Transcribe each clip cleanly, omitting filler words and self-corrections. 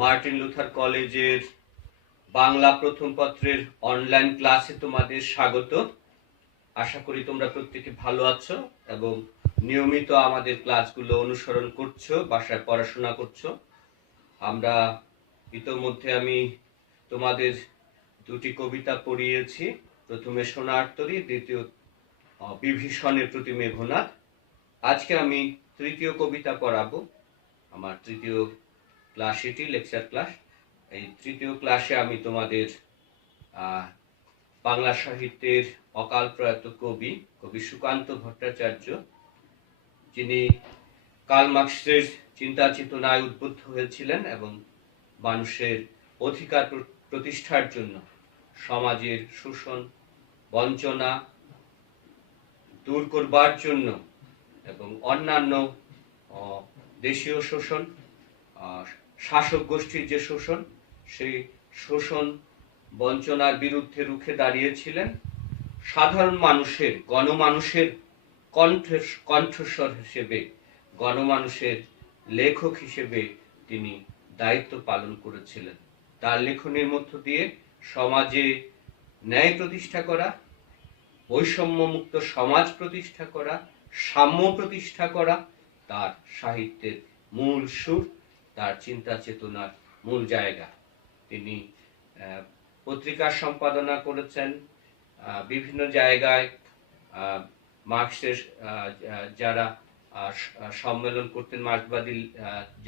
Martin Luther কলেজের বাংলা প্রথম পত্রের অনলাইন ক্লাসে তোমাদের স্বাগত। আশা করি তোমরা প্রত্যেকে ভালো আছো এবং নিয়মিত আমাদের ক্লাসগুলো অনুসরণ করছো, বাসায় পড়াশোনা করছো। আমরা ইতোমধ্যে আমি তোমাদের দুটি কবিতা পড়িয়েছি। প্রথমে সোনার তরী, দ্বিতীয় বিভীষণের প্রতি মেঘনাদ। আজকে আমি তৃতীয় কবিতা পড়াবো। আমার তৃতীয় ক্লাস এটি, লেকচার ক্লাস। এই তৃতীয় ক্লাসে আমি তোমাদের বাংলা সাহিত্যের অকাল প্রয়াত কবি সুকান্ত ভট্টাচার্য, যিনি কার্ল মার্ক্সের চিন্তা চেতনায় উদ্বুদ্ধ হয়েছিলেন এবং মানুষের অধিকার প্রতিষ্ঠার জন্য সমাজের শোষণ বঞ্চনা দূর করবার জন্য এবং অন্যান্য দেশীয় শোষণ, শাসক গোষ্ঠীর যে শোষণ, সেই শোষণ বঞ্চনার বিরুদ্ধে রুখে দাঁড়িয়েছিলেন। সাধারণ মানুষের, গণমানুষের কণ্ঠস্বর হিসেবে, গণমানুষের লেখক হিসেবে তিনি দায়িত্ব পালন করেছিলেন। তার লেখনের মধ্য দিয়ে সমাজে ন্যায় প্রতিষ্ঠা করা, বৈষম্যমুক্ত সমাজ প্রতিষ্ঠা করা, সাম্য প্রতিষ্ঠা করা তার সাহিত্যের মূল সুর, তার চিন্তা চেতনার মূল জায়গা। তিনি পত্রিকার সম্পাদনা করেছেন, বিভিন্ন জায়গায় মার্ক্সের যারা সম্মেলন করতেন, মার্ক্সবাদী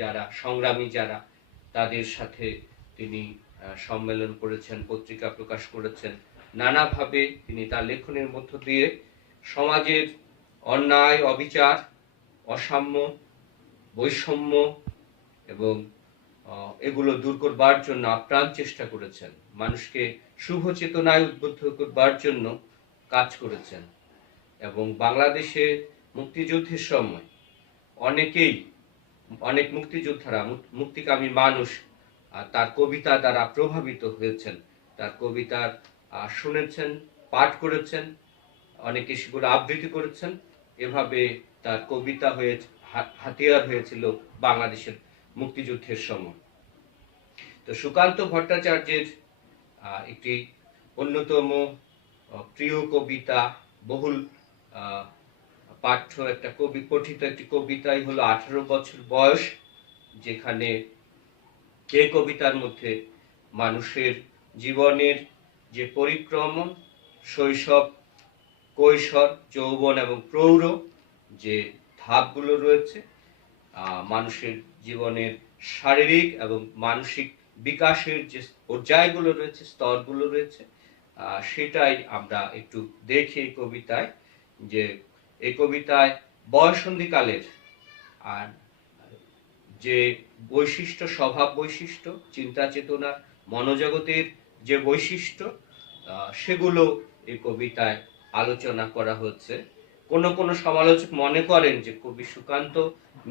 যারা সংগ্রামী যারা, তাদের সাথে তিনি সম্মেলন করেছেন, পত্রিকা প্রকাশ করেছেন। নানাভাবে তিনি তার লেখনের মধ্য দিয়ে সমাজের অন্যায়, অবিচার, অসাম্য, বৈষম্য এবং এগুলো দূর করবার জন্য আপ্রাণ চেষ্টা করেছেন। মানুষকে শুভ চেতনায় উদ্বুদ্ধ করবার জন্য কাজ করেছেন। এবং বাংলাদেশে মুক্তিযুদ্ধের সময় অনেক মুক্তিযোদ্ধারা, মুক্তিকামী মানুষ তার কবিতা দ্বারা প্রভাবিত হয়েছেন। তার কবিতার শুনেছেন, পাঠ করেছেন, অনেকে সেগুলো আবৃত্তি করেছেন। এভাবে তার কবিতা হয়ে হাতিয়ার হয়েছিল বাংলাদেশের মুক্তিযুদ্ধের সময়। তো সুকান্ত ভট্টাচার্যের একটি অন্যতম প্রিয় কবিতা, বহুল পাঠ্য একটা পঠিত একটি কবিতাই হলো 18 বছর বয়স, যেখানে এই কবিতার মধ্যে মানুষের জীবনের যে পরিক্রমণ, শৈশব, কৈশোর, যৌবন এবং প্রৌঢ় যে ধাপগুলো রয়েছে, মানুষের জীবনের শারীরিক এবং মানসিক বিকাশের যে পর্যায়গুলো রয়েছে, স্তরগুলো রয়েছে, সেটাই আমরা একটু দেখি এই কবিতায়। যে এই কবিতায় বয়ঃসন্ধিকালের আর যে বৈশিষ্ট্য, স্বভাব বৈশিষ্ট্য, চিন্তা চেতনা, মনোজগতের যে বৈশিষ্ট্য, সেগুলো এই কবিতায় আলোচনা করা হচ্ছে। কোন সমালোচক মনে করেন যে কবি সুকান্ত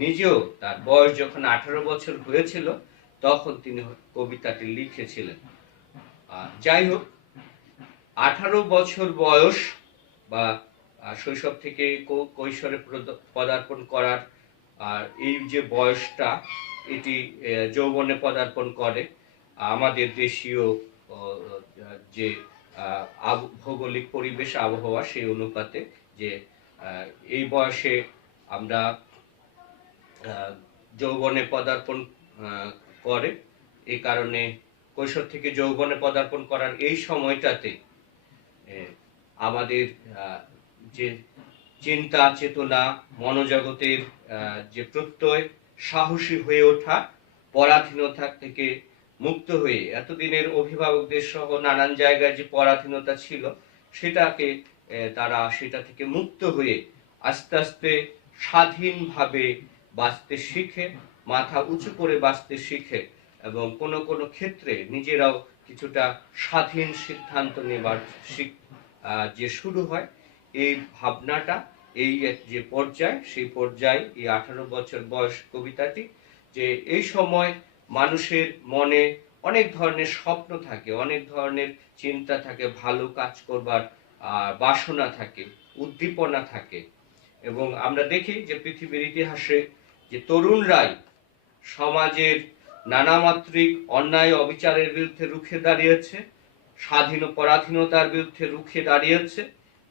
নিজেও তার বয়স যখন 18 বছর হয়েছিল তখন তিনি কবিতাটি লিখেছিলেন। যাই হোক, 18 বছর বয়স বা শৈশব থেকে কৈশোরে পদার্পণ করার এই যে বয়সটা, এটি যৌবনে পদার্পণ করে। আমাদের দেশীয় যে ভৌগোলিক পরিবেশ, আবহাওয়া, সেই অনুপাতে যে এই বয়সে আমরা যৌবনে পদার্পণ করে, এই কারণে কৈশোর থেকে যৌবনে পদার্পণ করার এই সময়টাতে আমাদের যে চিন্তা চেতনা, মনোজগতের যে প্রত্যয়, সাহসী হয়ে ওঠা, পরাধীনতা থেকে মুক্ত হয়ে, এতদিনের অভিভাবকদের সহ নানান জায়গায় যে পরাধীনতা ছিল, সেটা থেকে মুক্ত হয়ে আস্তে আস্তে স্বাধীনভাবে বাঁচতে শিখে, মাথা উঁচু করে বাঁচতে শিখে এবং কোনো ক্ষেত্রে নিজেরাও কিছুটা স্বাধীন সিদ্ধান্ত নেবার যে শুরু হয়, এই ভাবনাটা, এই যে পর্যায়, সেই পর্যায়ে এই 18 বছর বয়স কবিতাটি, যে এই সময় মানুষের মনে অনেক ধরনের স্বপ্ন থাকে, অনেক ধরনের চিন্তা থাকে, ভালো কাজ করবার বাসনা থাকে, উদ্দীপনা থাকে। এবং আমরা দেখি যে পৃথিবীর ইতিহাসে যে তরুণরাই সমাজের নানামাত্রিক অন্যায় অবিচারের বিরুদ্ধে রুখে দাঁড়িয়েছে, পরাধীনতার বিরুদ্ধে রুখে দাঁড়িয়েছে,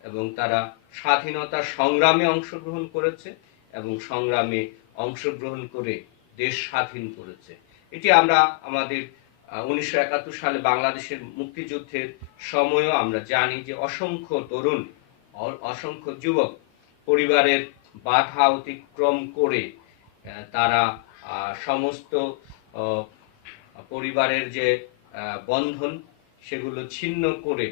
এবং তারা স্বাধীনতার সংগ্রামে অংশগ্রহণ করেছে এবং সংগ্রামে অংশগ্রহণ করে দেশ স্বাধীন করেছে। এটি আমরা আমাদের 1971 সালে বাংলাদেশের মুক্তিযুদ্ধের সময়ও আমরা জানি যে অসংখ্য তরুণ, অসংখ্য যুবক পরিবারের বাধা অতিক্রম করে তারা সমস্ত পরিবারের যে বন্ধন সেগুলো ছিন্ন করে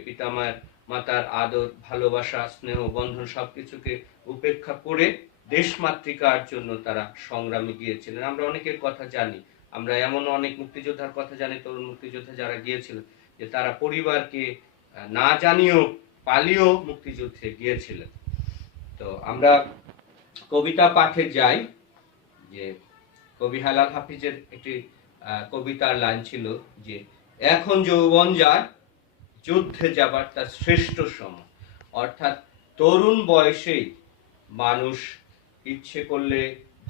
মাতার আদর, ভালোবাসা, স্নেহ, বন্ধন সবকিছুকে উপেক্ষা করে দেশমাতৃকার জন্য তারা সংগ্রামে গিয়েছিলেন। আমরা অনেকের কথা জানি, আমরা এমন অনেক মুক্তিযোদ্ধার কথা জানি, তরুণ মুক্তিযোদ্ধা যারা গিয়েছিলেন, যে তারা পরিবারকে না জানিয়েও পালিয়েও মুক্তিযুদ্ধে গিয়েছিলেন। তো আমরা কবিতা পাঠে যাই। যে কবি হেলাল হাফিজের একটি কবিতার লাইন ছিল যে, এখন যৌবন যার যুদ্ধে যাবার তার শ্রেষ্ঠ সময়। অর্থাৎ তরুণ বয়সেই মানুষ ইচ্ছে করলে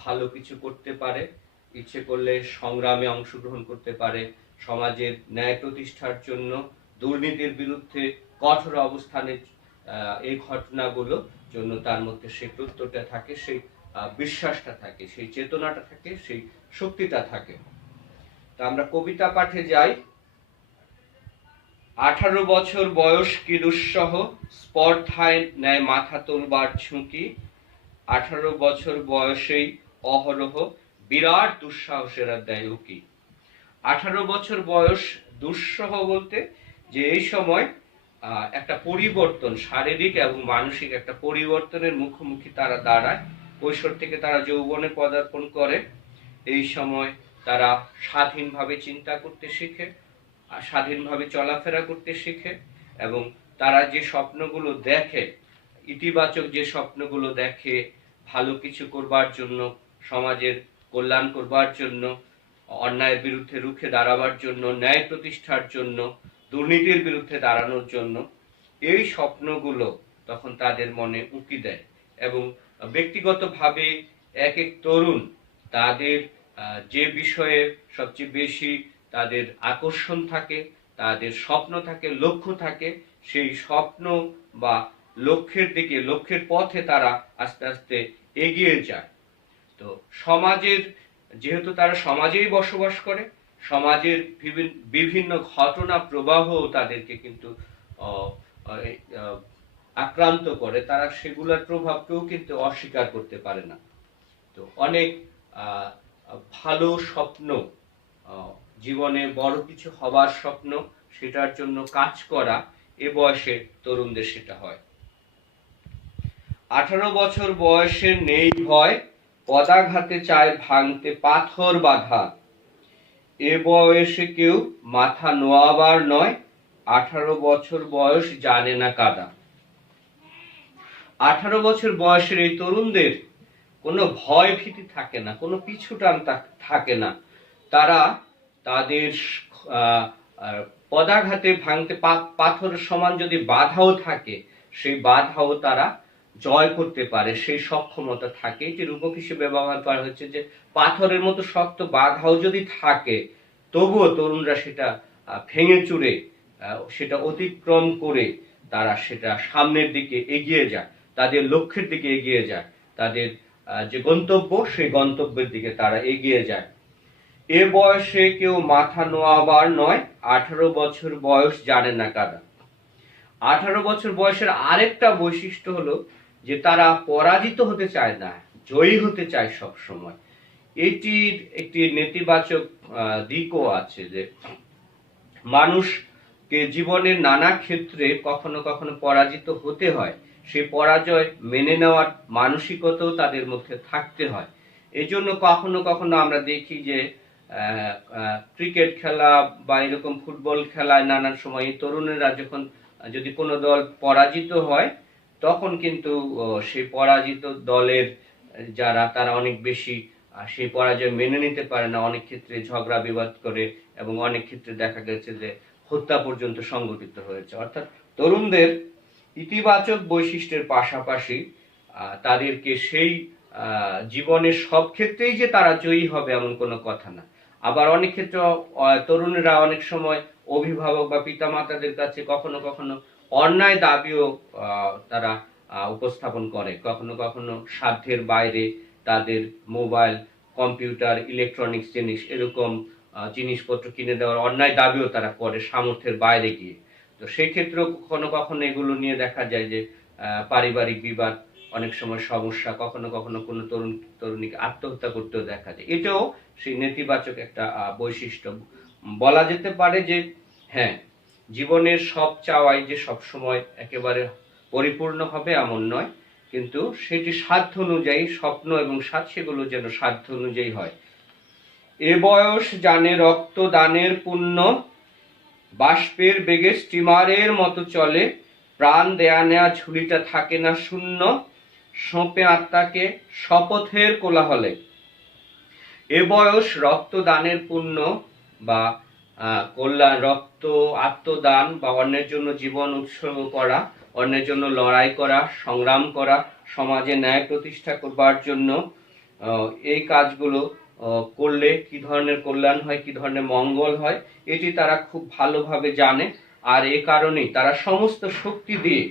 ভালো কিছু করতে পারে, ইচ্ছে করলে সংগ্রামে অংশগ্রহণ করতে পারে, সমাজের ন্যায় প্রতিষ্ঠার জন্য, দুর্নীতির বিরুদ্ধে কঠোর অবস্থানের এই ঘটনাগুলো জন্য তার মধ্যে সেই প্রত্যয়টা থাকে, সেই বিশ্বাসটা থাকে, সেই চেতনাটা থাকে, সেই শক্তিটা থাকে। তা আমরা কবিতা পাঠে যাই। 18 বছর বয়স কি দুঃসহ, স্পর্ধায় নেয় মাথা তোলবার ঝুঁকি। 18 বছর বয়সেই অহরহ বিরাট দুঃসাহসেরা দেয় উকি। 18 বছর বয়স দুঃসহ বলতে যে এই সময় একটা পরিবর্তন, শারীরিক এবং মানসিক একটা পরিবর্তনের মুখোমুখি তারা দাঁড়ায়। কৈশোর থেকে তারা যৌবনে পদার্পণ করে। এই সময় তারা স্বাধীনভাবে চিন্তা করতে শিখে, স্বাধীনভাবে চলাফেরা করতে শিখে, এবং তারা যে স্বপ্নগুলো দেখে, ইতিবাচক যে স্বপ্নগুলো দেখে, ভালো কিছু করবার জন্য, সমাজের কল্যাণ করবার জন্য, অন্যায়ের বিরুদ্ধে রুখে দাঁড়াবার জন্য, ন্যায় প্রতিষ্ঠার জন্য, দুর্নীতির বিরুদ্ধে দাঁড়ানোর জন্য, এই স্বপ্নগুলো তখন তাদের মনে উঁকি দেয়। এবং ব্যক্তিগতভাবে এক এক তরুণ তাদের যে বিষয়ে সবচেয়ে বেশি তাদের আকর্ষণ থাকে, তাদের স্বপ্ন থাকে, লক্ষ্য থাকে, সেই স্বপ্ন বা লক্ষ্যের দিকে, লক্ষ্যের পথে তারা আস্তে আস্তে এগিয়ে যায়। তো সমাজের, যেহেতু তারা সমাজেই বসবাস করে, সমাজের বিভিন্ন ঘটনা প্রবাহ তাদেরকে কিন্তু আক্রান্ত করে, তারা সেগুলোর প্রভাবকেও কিন্তু অস্বীকার করতে পারে না। তো অনেক ভালো স্বপ্ন, জীবনে বড় কিছু হবার স্বপ্ন, সেটার জন্য কাজ করা, এ বয়সে তরুণদের সেটা হয়। 18 বছর বয়সে নেই ভয়, পদাঘাতে চায় ভাঙতে পাথর বাঁধা। এ বয়সে কেউ মাথা নোয়াবার নয়, 18 বছর বয়স জানে না কাদা। 18 বছর বয়সের এই তরুণদের কোনো ভয় ভীতি থাকে না, কোনো পিছুটান থাকে না। তারা তাদের পদাঘাতে ভাঙতে পাথরের সমান যদি বাধাও থাকে, সেই বাধাও তারা জয় করতে পারে, সেই সক্ষমতা থাকে। এটি রূপক হিসেবে ব্যবহার করা হচ্ছে যে পাথরের মতো শক্ত বাধাও যদি থাকে, তবুও তরুণরা সেটা ভেঙে চুরে, সেটা অতিক্রম করে তারা সেটা সামনের দিকে এগিয়ে যায়, তাদের লক্ষ্যের দিকে এগিয়ে যায়, তাদের যে গন্তব্য, সেই গন্তব্যের দিকে তারা এগিয়ে যায়। এ বয়সে কেউ মাথা নোয়াবার নয়, 18 বছর বয়স জানে না কাদা। 18 বছর বয়সের আরেকটা বৈশিষ্ট্য হলো যে তারা পরাজিত হতে চায় না, জয়ী হতে চায় সব সময়। এটির একটি নেতিবাচক দিকও আছে, যে মানুষকে জীবনের নানা ক্ষেত্রে কখনো কখনো পরাজিত হতে হয়, সেই পরাজয় মেনে নেওয়ার মানসিকতাও তাদের মধ্যে থাকতে হয়। এই জন্য কখনো কখনো আমরা দেখি যে ক্রিকেট খেলা বা এরকম ফুটবল খেলায় নানান সময় তরুণেরা যখন যদি কোনো দল পরাজিত হয়, তখন কিন্তু সেই পরাজিত দলের যারা, তারা অনেক বেশি সেই পরাজয় মেনে নিতে পারে না, অনেক ক্ষেত্রে ঝগড়া বিবাদ করে, এবং অনেক ক্ষেত্রে দেখা গেছে যে হত্যা পর্যন্ত সংঘটিত হয়েছে। অর্থাৎ তরুণদের ইতিবাচক বৈশিষ্ট্যের পাশাপাশি তাদেরকে সেই জীবনের সব ক্ষেত্রেই যে তারা জয়ী হবে এমন কোনো কথা না। আবার অনেক ক্ষেত্রে তরুণরা অনেক সময় অভিভাবক বা পিতামাতাদের কাছে কখনো কখনো অন্যায় দাবিও তারা উপস্থাপন করে, কখনো কখনো সাধ্যের বাইরে তাদের মোবাইল, কম্পিউটার, ইলেকট্রনিক্স জিনিস এরকম জিনিসপত্র কিনে দেওয়ার অন্যায় দাবিও তারা করে সামর্থ্যের বাইরে গিয়ে। তো সেই ক্ষেত্রেও কখনো কখনো এগুলো নিয়ে দেখা যায় যে পারিবারিক বিবাদ, অনেক সময় সমস্যা, কখনো কখনো কোনো তরুণীকে আত্মহত্যা করতেও দেখা যায়। এটাও সেই নেতিবাচক একটা বৈশিষ্ট্য। বলা যেতে পারে যে হ্যাঁ, জীবনের সব চাওয়াই যে সবসময় একেবারে পরিপূর্ণ হবে এমন নয়, কিন্তু সেটি সাধ্য অনুযায়ী স্বপ্ন এবং স্বাদ সেগুলো যেন সাধ্য অনুযায়ী হয়। এ বয়স জানে রক্ত দানের পুণ্য, বাষ্পের বেগে স্টিমারের মতো চলে, প্রাণ দেয়া নেয়া ঝুলিটা থাকে না শূন্য, সঁপে আত্মাকে শপথের কোলাহলে। এ বয়স রক্তদানের পুণ্য বা কল্যাণ, রক্ত আত্মদান বা অন্যের জন্য জীবন উৎসর্গ করা, অন্যের জন্য লড়াই করা, সংগ্রাম করা, সমাজে ন্যায় প্রতিষ্ঠা করবার জন্য এই কাজগুলো করলে কি ধরনের কল্যাণ হয়, কি ধরনের মঙ্গল হয়, এটি তারা খুব ভালোভাবে জানে। আর এই কারণেই তারা সমস্ত শক্তি দিয়ে,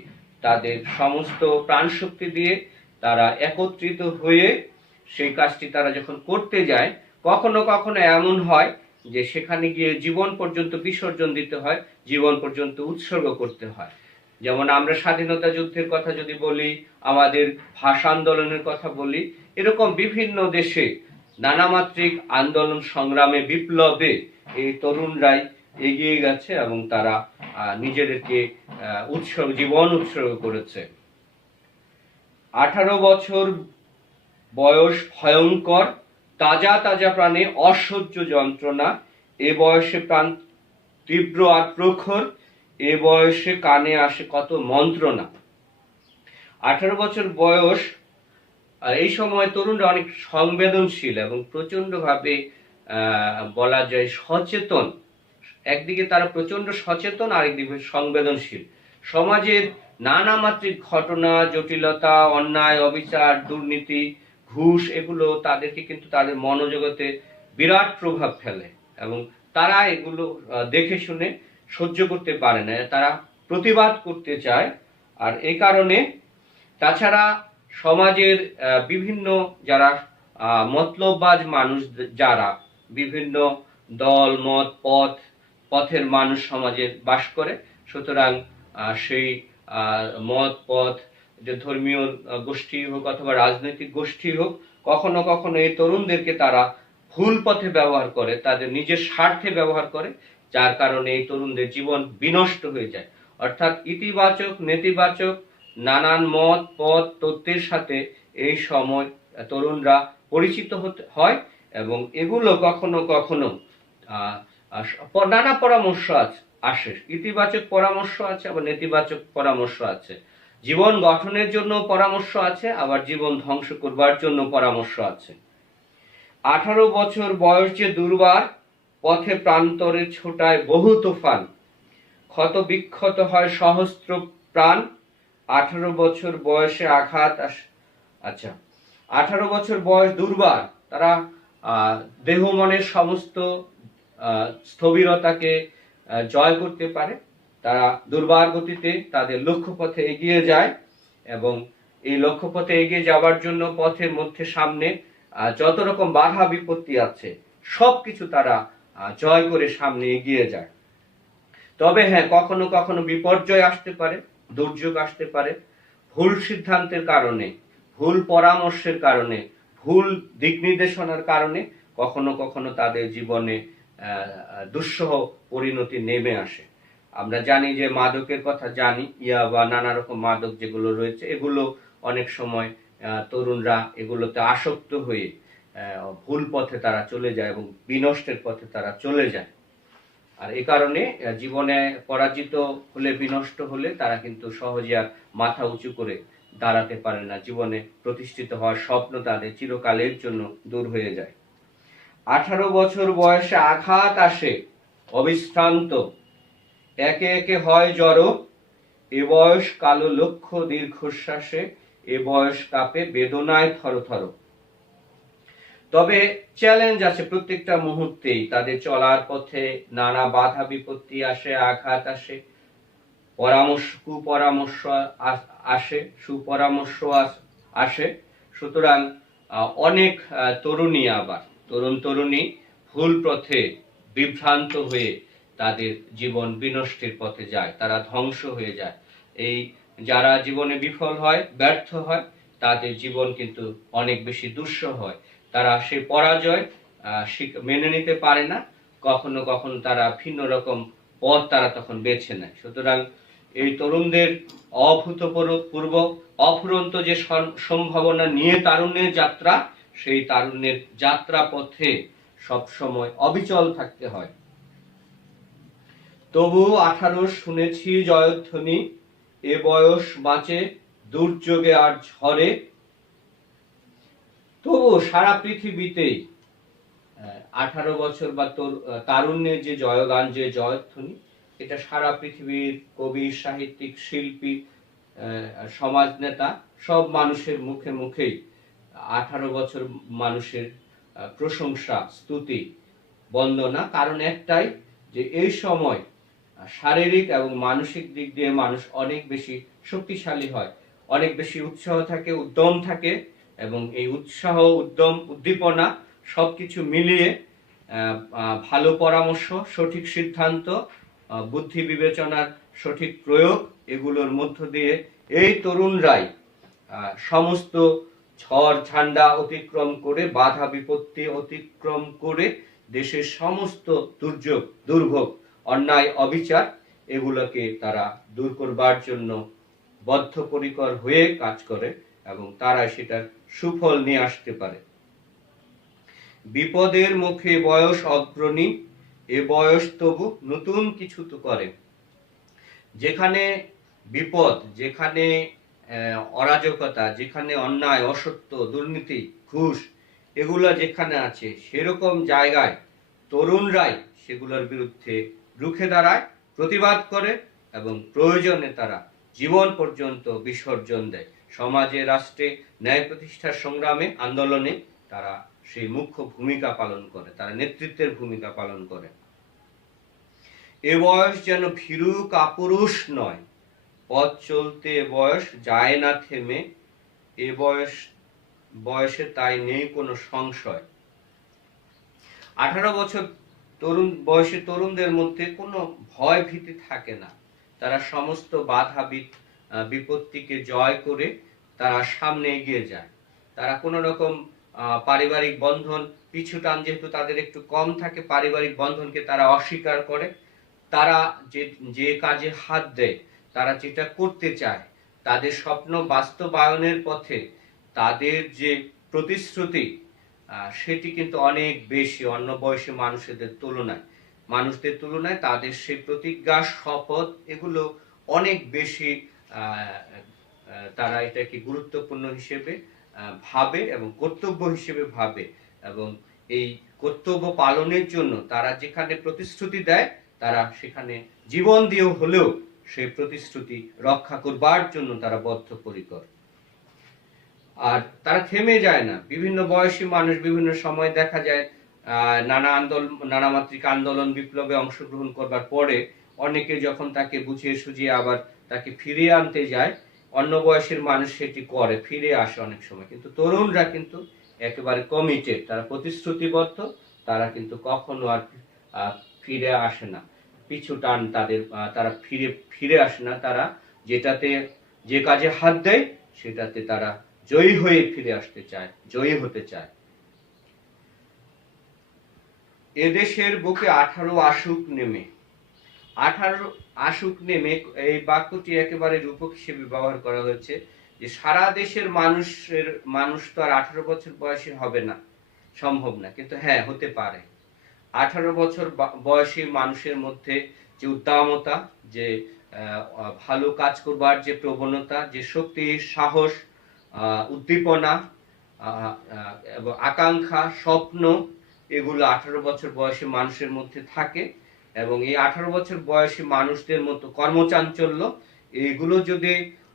তাদের সমস্ত প্রাণ শক্তি দিয়ে তারা একত্রিত হয়ে সেই কাজটি তারা যখন করতে যায়, কখনো কখনো এমন হয় যে সেখানে গিয়ে জীবন পর্যন্ত বিসর্জন দিতে হয়, জীবন পর্যন্ত উৎসর্গ করতে হয়। যেমন আমরা স্বাধীনতা যুদ্ধের কথা যদি বলি, আমাদের ভাষা আন্দোলনের কথা বলি, এরকম বিভিন্ন দেশে নানামাত্রিক আন্দোলন, সংগ্রামে, বিপ্লবে এই তরুণরাই এগিয়ে গেছে এবং তারা নিজেদেরকে জীবন উৎসর্গ করেছে। 18 বছর বয়স ভয়ঙ্কর, তাজা তাজা প্রাণে অসহ্য যন্ত্রণা, এ বয়সে প্রাণ তীব্র আর প্রখর, এ বয়সে কানে আসে কত মন্ত্রণা। 18 বছর বয়স, এই সময় তরুণরা অনেক সংবেদনশীল এবং প্রচন্ড ভাবে বলা যায় সচেতন। একদিকে তারা প্রচন্ড সচেতন, আরেকদিকে সংবেদনশীল। সমাজের নানা মাত্রিক ঘটনা, জটিলতা, অন্যায়, অবিচার, দুর্নীতি, ঘুষ, এগুলো তাদেরকে কিন্তু তাদের মনোজগতে বিরাট প্রভাব ফেলে এবং তারা এগুলো দেখে শুনে সহ্য করতে পারে না, তারা প্রতিবাদ করতে চায়। আর এই কারণে তাছাড়া সমাজের বিভিন্ন যারা মতলববাজ মানুষ, যারা বিভিন্ন দল মত পথের মানুষ সমাজে বাস করে, সুতরাং সেই মত পথ, যে ধর্মীয় গোষ্ঠী হোক অথবা রাজনৈতিক গোষ্ঠী হোক, কখনো কখনো এই তরুণদেরকে তারা ভুল পথে ব্যবহার করে, তাদের নিজের স্বার্থে ব্যবহার করে, যার কারণে এই তরুণদের জীবন বিনষ্ট হয়ে যায়। অর্থাৎ ইতিবাচক নেতিবাচক নানান মত পথ তত্ত্বের সাথে এই সময় তরুণরা পরিচিত হতে হয় এবং এগুলো কখনো কখনো নানা পরামর্শ আসে, ইতিবাচক পরামর্শ আছে আবার নেতিবাচক পরামর্শ আছে, জীবন গঠনের জন্য পরামর্শ আছে, আবার জীবন ধ্বংস করবার জন্য পরামর্শ আছে। 18 বছর বয়স যে দুর্বার, পথে প্রান্তরে ছোটায় বহু তুফান, ক্ষত বিক্ষত হয় সহস্র প্রাণ, 18 বছর বয়সে আঘাত আচ্ছা, 18 বছর বয়স দুর্বার, তারা দেহ মনের সমস্ত স্থবিরতাকে জয় করতে পারে, তারা দুর্বার গতিতে তাদের লক্ষ্যপথে এগিয়ে যায় এবং এই লক্ষ্যপথে এগিয়ে যাওয়ার জন্য পথের মধ্যে সামনে যত রকম বাধা বিপত্তি আছে সবকিছু তারা জয় করে সামনে এগিয়ে যায়। তবে হ্যাঁ, কখনো কখনো বিপর্যয় আসতে পারে, দুর্যোগ আসতে পারে, ভুল সিদ্ধান্তের কারণে, ভুল পরামর্শের কারণে, ভুল দিক নির্দেশনার কারণে কখনো কখনো তাদের জীবনে দুঃসহ পরিণতি নেমে আসে। আমরা জানি যে মাদকের কথা জানি, বা নানা রকম মাদক যেগুলো রয়েছে, এগুলো অনেক সময় তরুণরা এগুলোতে আসক্ত হয়ে ভুল পথে তারা চলে যায় এবং বিনষ্টের পথে তারা চলে যায়। আর এই কারণে জীবনে পরাজিত হলে, বিনষ্ট হলে তারা কিন্তু সহজে আর মাথা উঁচু করে দাঁড়াতে পারে না, জীবনে প্রতিষ্ঠিত হওয়ার স্বপ্ন তাদের চিরকালের জন্য দূর হয়ে যায়। 18 বছর বয়সে আঘাত আসে অবিশ্রান্ত, একে একে হয় জড়ো, এ বয়স কালো লক্ষ্য দীর্ঘশ্বাসে, এ বয়স কাঁপে বেদনায় থরথর। তবে চ্যালেঞ্জ আছে প্রত্যেকটা মুহূর্তেই। তাদের চলার পথে নানা বাধা বিপত্তি আসে, আঘাত আসে, কুপরামর্শ আসে, সুপরামর্শ আসে। সুতরাং অনেক তরুণী ভুল পথে বিভ্রান্ত হয়ে তাদের জীবন বিনষ্টের পথে যায়, তারা ধ্বংস হয়ে যায়। এই যারা জীবনে বিফল হয়, ব্যর্থ হয়, তাদের জীবন কিন্তু অনেক বেশি দুঃসহ হয়। তারা সেই পরাজয় মেনে নিতে পারে না, কখনো কখনো তারা ভিন্ন রকম পথ তারা তখন বেছে নেয়। সুতরাং এই তরুণদের অভূতপূর্ব অফুরন্ত যে সম্ভাবনা নিয়ে তারুণ্যের যাত্রা, সেই তারুণ্যের যাত্রা পথে সবসময় অবিচল থাকতে হয়। তবু 18 শুনেছি জয়ধ্বনি, এ বয়স বাঁচে দুর্যোগে আর ঝড়ে। তবু সারা পৃথিবীতেই 18 বছর বা তারুণ্যের যে জয়গান, যে জয়ধ্বনি, এটা সারা পৃথিবীর কবি, সাহিত্যিক, শিল্পী, সমাজ নেতা সব মানুষের মুখে মুখেই 18 বছর মানুষের প্রশংসা, স্তুতি, বন্দনা। কারণ একটাই, যে এই সময় শারীরিক এবং মানসিক দিক দিয়ে মানুষ অনেক বেশি শক্তিশালী হয়, অনেক বেশি উৎসাহ থাকে, উদ্যম থাকে, এবং এই উৎসাহ, উদ্যম, উদ্দীপনা সবকিছু মিলিয়ে ভালো পরামর্শ, সঠিক সিদ্ধান্ত, বুদ্ধি বিবেচনার সঠিক প্রয়োগ, এগুলোর মধ্য দিয়ে এই তরুণরাই সমস্ত ঝড় ঝান্ডা অতিক্রম করে, বাধা বিপত্তি অতিক্রম করে দেশের সমস্ত দুর্যোগ, দুর্ভোগ, অন্যায়, অবিচার, এগুলোকে তারা দূর করবার জন্য বদ্ধপরিকর হয়ে কাজ করে, এবং তারা সেটার সুফল নিয়ে আসতে পারে। বিপদের মুখে বয়স অগ্রণী, এ বয়স তবু নতুন কিছু তো করে। যেখানে বিপদ, যেখানে অরাজকতা, যেখানে অন্যায়, অসত্য, দুর্নীতি, ঘুষ, এগুলো যেখানে আছে, সেরকম জায়গায় তরুণরাই সেগুলোর বিরুদ্ধে রুখে দাঁড়ায়, প্রতিবাদ করে, এবং প্রয়োজনে তারা জীবন পর্যন্ত বিসর্জন দেয়। সমাজে, রাষ্ট্রে ন্যায় প্রতিষ্ঠার সংগ্রামে, আন্দোলনে তারা সেই মুখ্য ভূমিকা পালন করে, তারা নেতৃত্বের ভূমিকা পালন করে। এ বয়স যেন ভীরু কাপুরুষ নয়, পথ চলতে বয়স যায় না থেমে, এ বয়সে তাই নেই কোনো সংশয়। 18 বছর বয়সী তরুণদের মধ্যে কোনো ভয় ভীতি থাকে না। তারা সমস্ত বাধা বিপত্তিকে জয় করে তারা সামনে এগিয়ে যায়। তারা কোনো রকম পারিবারিক বন্ধন, পিছু টান যেহেতু তাদের একটু কম থাকে, পারিবারিক বন্ধনকে তারা অস্বীকার করে। তারা যে কাজে হাত দেয়, তারা যেটা করতে চায়, তাদের স্বপ্ন বাস্তবায়নের পথে তাদের যে প্রতিশ্রুতি, সেটি কিন্তু অনেক বেশি অন্য বয়সী মানুষদের তুলনায় তাদের সেই প্রতিজ্ঞা, শপথ, এগুলো অনেক বেশি তারা এটাকে গুরুত্বপূর্ণ হিসেবে ভাবে এবং কর্তব্য হিসেবে ভাবে, এবং এই কর্তব্য পালনের জন্য তারা যেখানে প্রতিশ্রুতি দেয়, তারা সেখানে জীবন দিয়েও হলেও সেই প্রতিশ্রুতি রক্ষা করবার জন্য তারা বদ্ধপরিকর। আর তারা থেমে যায় না। বিভিন্ন বয়সী মানুষ বিভিন্ন সময় দেখা যায় নানা মাত্রিক আন্দোলন, বিপ্লবে অংশগ্রহণ করবার পরে অনেকে যখন তাকে বুঝিয়ে সুঝিয়ে আবার তাকে ফিরিয়ে আনতে যায়, অন্য বয়সের মানুষ সেটি করে, ফিরে আসে অনেক সময়। কিন্তু তরুণরা কিন্তু একেবারে কমিটেড, তারা প্রতিশ্রুতিবদ্ধ, তারা কিন্তু কখনো আর ফিরে আসে না, পিছু টান তারা ফিরে আসে না। তারা যে কাজে হাত দেয়, সেটাতে তারা জয়ী হয়ে ফিরে আসতে চায়, জয়ী হতে চায়। এদেশের বুকে 18 আসুক নেমে, এই বাক্যটি একেবারে রূপক হিসেবে ব্যবহার করা হয়েছে, যে সারা দেশের মানুষ তো আর 18 বছর বয়সী হবে না, সম্ভব না, কিন্তু হ্যাঁ হতে পারে। 18 বছর বয়সী মানুষের মধ্যে যে উদ্দামতা, যে ভালো কাজ করবার যে প্রবণতা, যে শক্তি, সাহস, উদ্দীপনা এবং আকাঙ্ক্ষা, স্বপ্ন, এগুলো 18 বছর বয়সী মানুষের মধ্যে থাকে। এবং এই 18 বছর বয়সী মানুষদের মতো কর্মচাঞ্চল্য, এগুলো যদি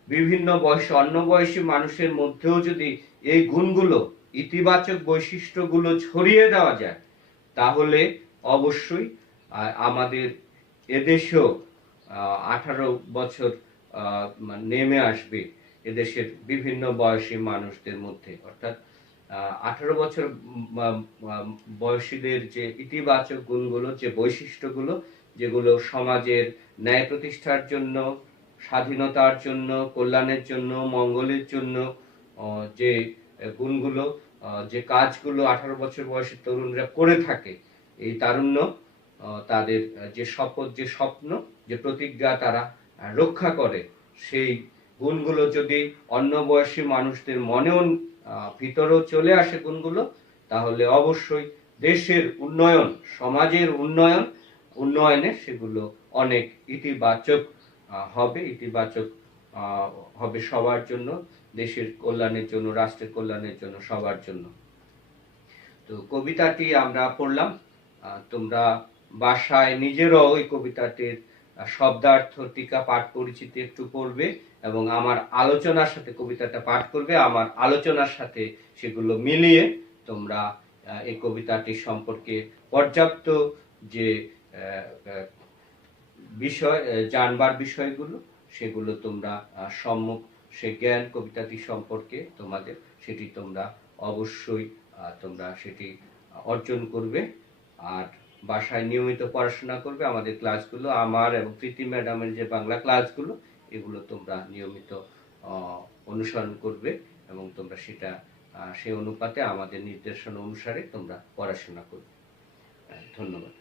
বিভিন্ন বয়সী, অন্য বয়সী মানুষের মধ্যেও যদি এই গুণগুলো ইতিবাচক বৈশিষ্ট্যগুলো ছড়িয়ে দেওয়া যায়, তাহলে অবশ্যই আমাদের এদেশেও 18 বছর নেমে আসবে এদেশের বিভিন্ন বয়সী মানুষদের মধ্যে। অর্থাৎ 18 বছর বয়সীদের যে ইতিবাচক গুণগুলো, যে বৈশিষ্ট্যগুলো, যেগুলো সমাজের ন্যায় প্রতিষ্ঠার জন্য, স্বাধীনতার জন্য, কল্যাণের জন্য, মঙ্গলের জন্য যে গুণগুলো, যে কাজগুলো 18 বছর বয়সী তরুণরা করে থাকে, এই তারুণ্য তাদের যে শপথ, যে স্বপ্ন, যে প্রতিজ্ঞা তারা রক্ষা করে, সেই গুণগুলো যদি অন্য বয়সী মানুষদের মনেও ভিতরেও চলে আসে গুণগুলো, তাহলে অবশ্যই দেশের উন্নয়ন, সমাজের উন্নয়নে সেগুলো অনেক ইতিবাচক হবে সবার জন্য, দেশের কল্যাণের জন্য, রাষ্ট্রের কল্যাণের জন্য, সবার জন্য। তো কবিতাটি আমরা পড়লাম, তোমরা বাসায় নিজেরাও ওই কবিতাটির শব্দার্থ, টিকা, পাঠ পরিচিতি একটু পড়বে এবং আমার আলোচনার সাথে কবিতাটা পাঠ করবে। আমার আলোচনার সাথে সেগুলো মিলিয়ে তোমরা এই কবিতাটি সম্পর্কে পর্যাপ্ত যে বিষয়, জানবার বিষয়গুলো, সেগুলো তোমরা সম্মুখ, সে জ্ঞান কবিতাটি সম্পর্কে তোমাদের, সেটি তোমরা অবশ্যই তোমরা সেটি অর্জন করবে। আর বাসায় নিয়মিত পড়াশোনা করবে। আমাদের ক্লাসগুলো, আমার এবং প্রীতি ম্যাডামের যে বাংলা ক্লাসগুলো, এগুলো তোমরা নিয়মিত অনুসরণ করবে এবং তোমরা সেটা সেই অনুপাতে আমাদের নির্দেশনা অনুসারে তোমরা পড়াশোনা করবে। ধন্যবাদ।